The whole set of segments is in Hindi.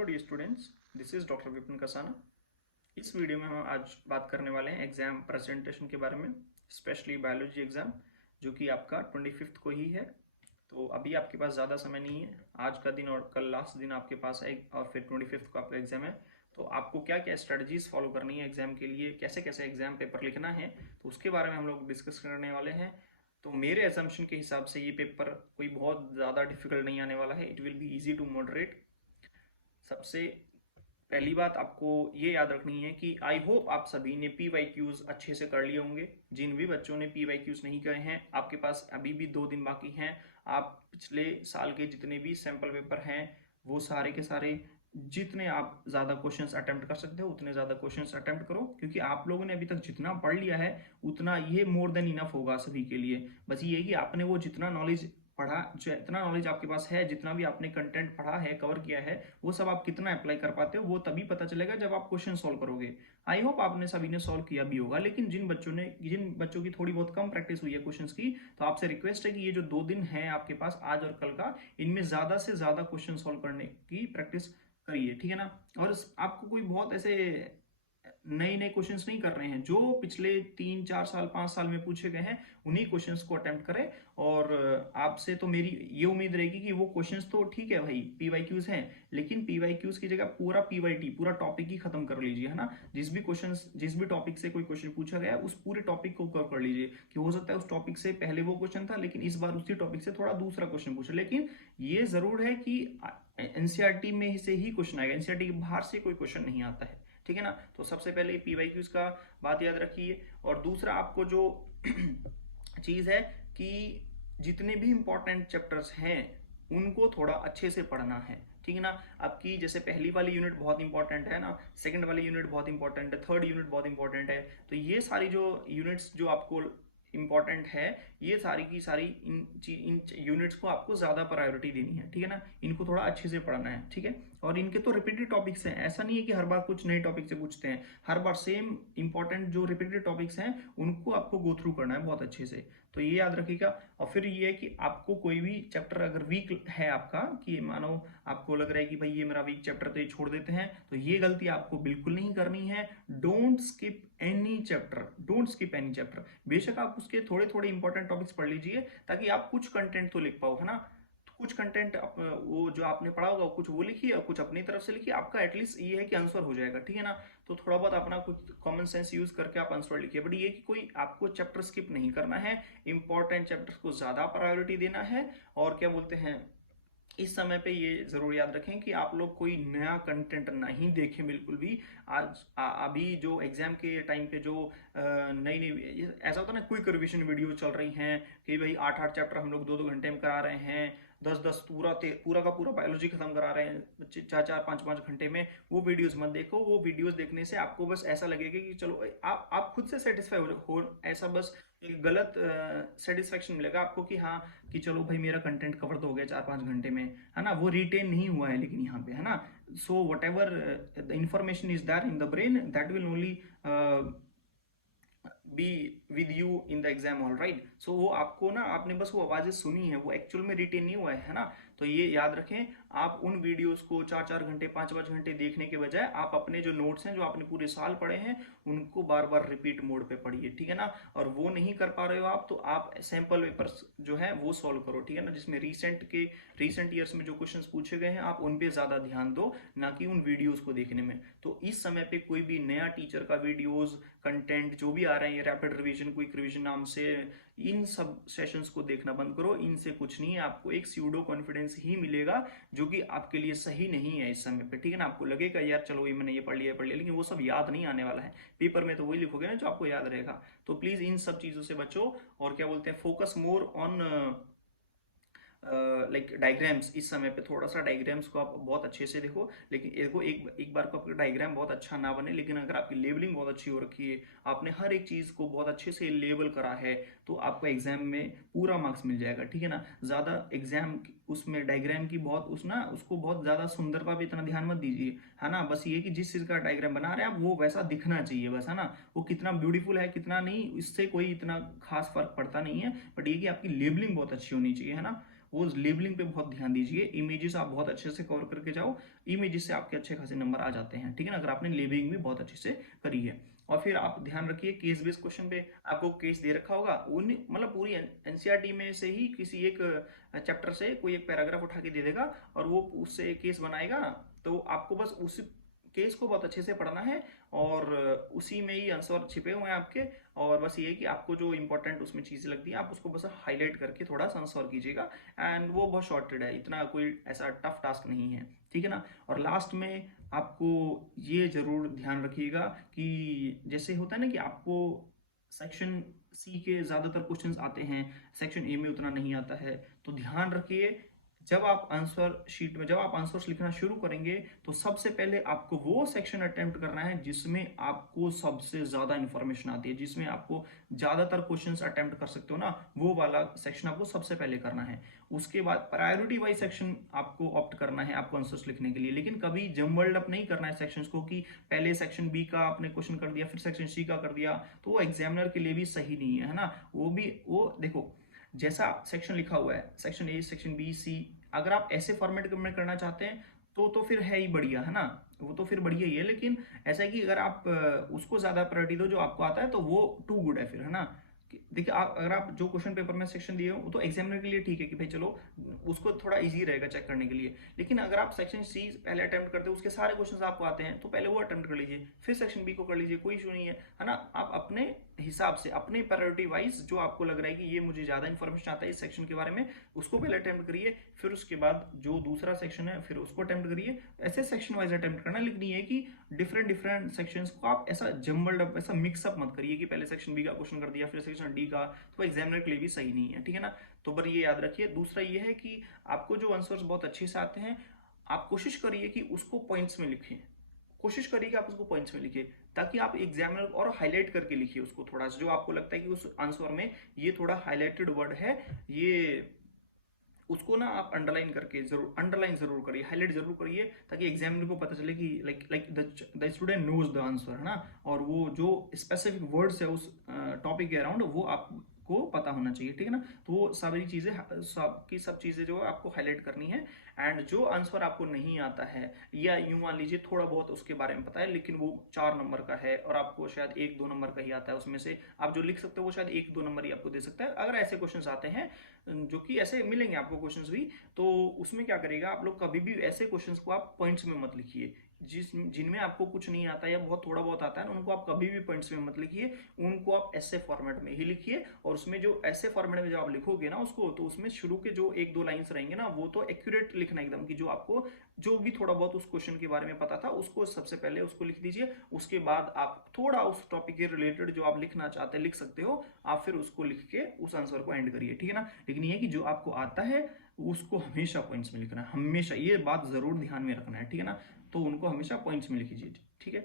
Hello D students, this is doctor Vipin Kasana. इस वीडियो में हम आज बात करने वाले हैं एग्ज़ाम प्रेजेंटेशन के बारे में, स्पेशली बायोलॉजी एग्ज़ाम जो कि आपका 25 को ही है। तो अभी आपके पास ज़्यादा समय नहीं है, आज का दिन और कल लास्ट दिन आपके पास है और फिर 25 को आपका एग्ज़ाम है। तो आपको क्या क्या स्ट्रेटजीज फॉलो करनी है एग्ज़ाम के लिए, कैसे कैसे एग्ज़ाम पेपर लिखना है, तो उसके बारे में हम लोग डिस्कस करने वाले हैं। तो मेरे एजम्पशन के हिसाब से ये पेपर कोई बहुत ज़्यादा डिफिकल्ट नहीं आने वाला है। It will be easy to moderate. सबसे पहली बात आपको ये याद रखनी है कि आई होप आप सभी ने पी वाई क्यूज अच्छे से कर लिए होंगे। जिन भी बच्चों ने पी वाई क्यूज नहीं करे हैं, आपके पास अभी भी 2 दिन बाकी हैं। आप पिछले साल के जितने भी सैंपल पेपर हैं वो सारे के सारे, जितने आप ज़्यादा क्वेश्चंस अटेम्प्ट कर सकते हो उतने ज़्यादा क्वेश्चंस अटेम्प्ट करो, क्योंकि आप लोगों ने अभी तक जितना पढ़ लिया है उतना ये मोर देन इनफ होगा सभी के लिए। बस ये है कि आपने वो जितना नॉलेज पढ़ा, जो इतना नॉलेज आपके पास है, जितना भी आपने कंटेंट पढ़ा है, कवर किया है, वो सब आप कितना अप्लाई कर पाते हो वो तभी पता चलेगा जब आप क्वेश्चन सॉल्व करोगे। आई होप आपने सभी ने सॉल्व किया भी होगा, लेकिन जिन बच्चों की थोड़ी बहुत कम प्रैक्टिस हुई है क्वेश्चंस की, तो आपसे रिक्वेस्ट है कि ये जो 2 दिन है आपके पास, आज और कल का, इनमें ज्यादा से ज्यादा क्वेश्चन सॉल्व करने की प्रैक्टिस करिए, ठीक है ना। और आपको कोई बहुत ऐसे नए नए क्वेश्चंस नहीं कर रहे हैं, जो पिछले 3 4 साल 5 साल में पूछे गए हैं उन्हीं क्वेश्चंस को अटेम्प्ट करें। और आपसे तो मेरी ये उम्मीद रहेगी कि वो क्वेश्चंस तो ठीक है भाई, पीवाईक्यूज हैं, लेकिन पीवाईक्यूज की जगह पूरा पीवाईटी, पूरा टॉपिक ही खत्म कर लीजिए, है ना। जिस भी टॉपिक से कोई क्वेश्चन पूछा गया उस पूरे टॉपिक को कवर कर लीजिए, कि हो सकता है उस टॉपिक से पहले वो क्वेश्चन था लेकिन इस बार उसी टॉपिक से थोड़ा दूसरा क्वेश्चन पूछा। लेकिन ये जरूर है कि एनसीईआरटी में से ही क्वेश्चन आएगा, एनसीईआरटी के बाहर से कोई क्वेश्चन नहीं आता है, ठीक है ना। तो सबसे पहले पीवाईक्यूज का बात याद रखिए। और दूसरा आपको जो चीज है कि जितने भी इंपॉर्टेंट चैप्टर्स हैं उनको थोड़ा अच्छे से पढ़ना है, ठीक है ना। आपकी जैसे पहली वाली यूनिट बहुत इंपॉर्टेंट है ना, सेकंड वाली यूनिट बहुत इंपॉर्टेंट है, थर्ड यूनिट बहुत इंपॉर्टेंट है। तो ये सारी जो यूनिट्स जो आपको इंपॉर्टेंट है, ये सारी की सारी इन यूनिट्स को आपको ज्यादा प्रायोरिटी देनी है, ठीक है ना। इनको थोड़ा अच्छे से पढ़ना है, ठीक है। और इनके तो रिपीटेड टॉपिक्स हैं, ऐसा नहीं है कि हर बार कुछ नए टॉपिक से पूछते हैं, हर बार सेम इंपॉर्टेंट जो रिपीटेड टॉपिक्स हैं उनको आपको गो थ्रू करना है बहुत अच्छे से। तो ये याद रखिएगा। और फिर ये है कि आपको कोई भी चैप्टर अगर वीक है आपका, कि मानो आपको लग रहा है कि भाई ये मेरा वीक चैप्टर, तो ये छोड़ देते हैं, तो ये गलती आपको बिल्कुल नहीं करनी है। Don't skip any chapter, don't skip any chapter. बेशक आप उसके थोड़े थोड़े इंपॉर्टेंट टॉपिक्स पढ़ लीजिए, ताकि आप कुछ कंटेंट तो लिख पाओ, है ना। तो कुछ कंटेंट वो जो आपने पढ़ा होगा कुछ वो लिखिए और कुछ अपनी तरफ से लिखिए, आपका एटलीस्ट ये है कि आंसर हो जाएगा, ठीक है ना। तो थोड़ा बहुत अपना कुछ कॉमन सेंस यूज करके आप आंसर लिखिए, बट ये कि कोई आपको चैप्टर स्किप नहीं करना है, इंपॉर्टेंट चैप्टर्स को ज्यादा प्रायोरिटी देना है। और क्या बोलते हैं, इस समय पे ये जरूर याद रखें कि आप लोग कोई नया कंटेंट नहीं देखें बिल्कुल भी। अभी जो एग्जाम के टाइम पे जो नई नई ऐसा होता है ना, क्विक रिवीजन वीडियो चल रही हैं कि भाई 8 8 चैप्टर हम लोग 2 2 घंटे में करा रहे हैं, 10 10 पूरा का पूरा बायोलॉजी खत्म करा रहे हैं बच्चे 4 4 5 5 घंटे में। वो वीडियोस मत देखो। वो वीडियोस देखने से आपको बस ऐसा लगेगा कि चलो आप खुद से सेटिस्फाई हो ऐसा बस एक गलत सेटिस्फेक्शन मिलेगा आपको कि हाँ, कि चलो भाई मेरा कंटेंट कवर तो हो गया 4 5 घंटे में, है ना। वो रिटेन नहीं हुआ है लेकिन यहाँ पे, है ना। So whatever the information is there in the brain, that will only be with you in the exam, all right. So वो आपको ना, आपने बस वो आवाजें सुनी है, वो एक्चुअल में रिटेन नहीं हुआ है ना। तो ये याद रखें, आप उन वीडियोस को 4 4 घंटे 5 5 घंटे देखने के बजाय आप अपने जो नोट्स हैं जो आपने पूरे साल पढ़े हैं उनको बार बार रिपीट मोड पे पढ़िए, ठीक है ना। और वो नहीं कर पा रहे हो आप, तो आप सैंपल पेपर्स जो है वो सॉल्व करो, ठीक है ना, जिसमें रिसेंट ईयर्स में जो क्वेश्चंस पूछे गए हैं आप उन पे ज्यादा ध्यान दो, ना कि उन वीडियोस को देखने में। तो इस समय पे कोई भी नया टीचर का वीडियोस कंटेंट जो भी आ रहे हैं रैपिड रिवीजन, क्विक रिवीजन नाम से, इन सब सेशंस को देखना बंद करो। इनसे कुछ नहीं है, आपको एक स्यूडो कॉन्फिडेंस ही मिलेगा जो कि आपके लिए सही नहीं है इस समय पे, ठीक है ना। आपको लगेगा यार चलो ये मैंने ये पढ़ लिया, लेकिन वो सब याद नहीं आने वाला है। पेपर में तो वही लिखोगे ना जो आपको याद रहेगा। तो प्लीज इन सब चीजों से बचो। और क्या बोलते हैं, focus more on like diagrams. इस समय पे थोड़ा सा डायग्राम्स को आप बहुत अच्छे से देखो, लेकिन देखो एक बार को आपका डायग्राम बहुत अच्छा ना बने, लेकिन अगर आपकी लेबलिंग बहुत अच्छी हो रखी है, आपने हर एक चीज को बहुत अच्छे से लेबल करा है, तो आपको एग्जाम में पूरा मार्क्स मिल जाएगा, ठीक है ना। ज्यादा एग्जाम उसमें डायग्राम की बहुत उसको बहुत ज्यादा सुंदरता पे इतना ध्यान मत दीजिए, है ना। बस ये कि जिस चीज का डायग्राम बना रहे हैं आप वो वैसा दिखना चाहिए बस, है ना। वो कितना ब्यूटीफुल है कितना नहीं, इससे कोई इतना खास फर्क पड़ता नहीं है, बट ये कि आपकी लेबलिंग बहुत अच्छी होनी चाहिए, है ना। वो लेबलिंग पे बहुत ध्यान दीजिए। इमेजेस आप बहुत अच्छे से कवर करके जाओ, इमेजेस से आपके अच्छे खासे नंबर आ जाते हैं, ठीक है ना, अगर आपने लेबलिंग भी बहुत अच्छे से करी है। और फिर आप ध्यान रखिए केस बेस्ड क्वेश्चन पे आपको केस दे रखा होगा, उन मतलब पूरी एनसीईआरटी में से ही किसी एक चैप्टर से कोई एक पैराग्राफ उठा के दे देगा और वो उससे केस बनाएगा ना, तो आपको बस उस केस को बहुत अच्छे से पढ़ना है और उसी में ही आंसर छिपे हुए हैं आपके। और बस ये है कि आपको जो इंपॉर्टेंट उसमें चीज़ें लगती हैं आप उसको बस हाईलाइट करके थोड़ा सा आंसर कीजिएगा, एंड वो बहुत शॉर्टेड है, इतना कोई ऐसा टफ टास्क नहीं है, ठीक है ना। और लास्ट में आपको ये जरूर ध्यान रखिएगा कि जैसे होता है ना कि आपको सेक्शन सी के ज़्यादातर क्वेश्चंस आते हैं, सेक्शन ए में उतना नहीं आता है, तो ध्यान रखिए जब आप आंसर शीट में जब आप आंसर्स लिखना शुरू करेंगे तो सबसे पहले आपको वो सेक्शन अटेम्प्ट करना है जिसमें आपको सबसे ज्यादा इंफॉर्मेशन आती है, जिसमें आपको ज्यादातर क्वेश्चंस अटेम्प्ट कर सकते हो ना, वो वाला सेक्शन आपको सबसे पहले करना है। उसके बाद प्रायोरिटी वाइज सेक्शन आपको ऑप्ट करना है आपको आंसर्स लिखने के लिए, लेकिन कभी जम्बल्ड अप नहीं करना है सेक्शंस को कि पहले सेक्शन बी का आपने क्वेश्चन कर दिया फिर सेक्शन सी का कर दिया, तो वो एग्जामिनर के लिए भी सही नहीं है ना। वो देखो जैसा सेक्शन लिखा हुआ है section A section B C, अगर आप ऐसे फॉर्मेट में करना चाहते हैं तो फिर है ही बढ़िया, है ना, वो तो फिर बढ़िया ही है। लेकिन ऐसा है कि अगर आप उसको ज्यादा प्रायोरिटी दो जो आपको आता है तो वो टू गुड है फिर, है ना। देखिए अगर आप जो क्वेश्चन पेपर में सेक्शन दिए हो तो एग्जामिनर के लिए ठीक है कि भाई चलो उसको थोड़ा इजी रहेगा चेक करने के लिए, लेकिन अगर आप सेक्शन सी पहले अटेम्प्ट करते हो उसके सारे क्वेश्चन आपको आते हैं तो पहले वो अटेम्प्ट कर लीजिए, फिर सेक्शन बी को कर लीजिए, कोई इशू नहीं है ना। आप अपने हिसाब से अपने प्रायोरिटी वाइज जो आपको लग रहा है कि ये मुझे ज्यादा इंफॉर्मेशन आता है इस सेक्शन के बारे में उसको पहले अटेम्प्ट करिए, फिर उसके बाद जो दूसरा सेक्शन है फिर उसको अटेम्प्ट करिए, ऐसे सेक्शन वाइज अटेम्प्ट करना। लेकिन ये कि डिफरेंट डिफरेंट सेक्शंस को आप ऐसा जम्बल्ड अप ऐसा मिक्सअप मत करिए कि पहले सेक्शन बी का क्वेश्चन कर दिया फिर सेक्शन डी का, तो एग्जामिनर के लिए भी सही नहीं है, ठीक है ना। तो पर ये याद रखिए। दूसरा ये है कि आपको जो आंसर्स बहुत अच्छे से आते हैं आप कोशिश करिए कि उसको पॉइंट्स में लिखें, कोशिश करिए कि आप उसको पॉइंट्स में लिखिए ताकि आप एग्जामिनर और हाईलाइट करके लिखिए उसको थोड़ा सा, जो आपको लगता है कि उस आंसर में ये थोड़ा हाईलाइटेड वर्ड है, ये उसको ना आप अंडरलाइन जरूर करिए, हाईलाइट जरूर करिए ताकि एग्जामिनर को पता चले कि like the student knows the answer, है ना। और वो जो स्पेसिफिक वर्ड्स है उस टॉपिक के अराउंड वो आपको पता होना चाहिए, ठीक है ना। तो वो सारी चीजें सब चीजें जो है आपको हाईलाइट करनी है। एंड जो आंसर आपको नहीं आता है या यूं मान लीजिए थोड़ा बहुत उसके बारे में पता है लेकिन वो 4 नंबर का है और आपको शायद 1-2 नंबर का ही आता है, उसमें से आप जो लिख सकते हो वो शायद 1-2 नंबर ही आपको दे सकता है। अगर ऐसे क्वेश्चंस आते हैं जो कि ऐसे मिलेंगे आपको क्वेश्चंस भी, तो उसमें क्या करेगा आप लोग कभी भी ऐसे क्वेश्चंस को आप पॉइंट्स में मत लिखिए, जिनमें आपको कुछ नहीं आता या बहुत थोड़ा बहुत आता है ना उनको आप कभी भी पॉइंट्स में मत लिखिए, उनको आप ऐसे फॉर्मेट में ही लिखिए। और उसमें जो ऐसे फॉर्मेट में जब आप लिखोगे ना उसको, तो उसमें शुरू के जो 1-2 लाइंस रहेंगे ना वो तो एक्यूरेट लिखना एकदम, कि जो आपको जो भी थोड़ा बहुत उस क्वेश्चन के बारे में पता था उसको सबसे पहले उसको लिख दीजिए, उसके बाद आप थोड़ा उस टॉपिक के रिलेटेड जो आप लिखना चाहते हैं लिख सकते हो, आप फिर उसको लिख के उस आंसर को एंड करिए, ठीक है ना। लेकिन ये कि जो आपको आता है उसको हमेशा पॉइंट्स में लिखना है, हमेशा ये बात जरूर ध्यान में रखना है, ठीक है ना। तो उनको हमेशा पॉइंट्स में लिखिए, ठीक है।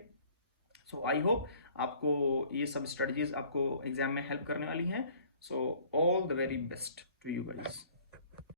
सो आई होप आपको ये सब स्ट्रेटजीज आपको एग्जाम में हेल्प करने वाली हैं। So all the very best to you guys.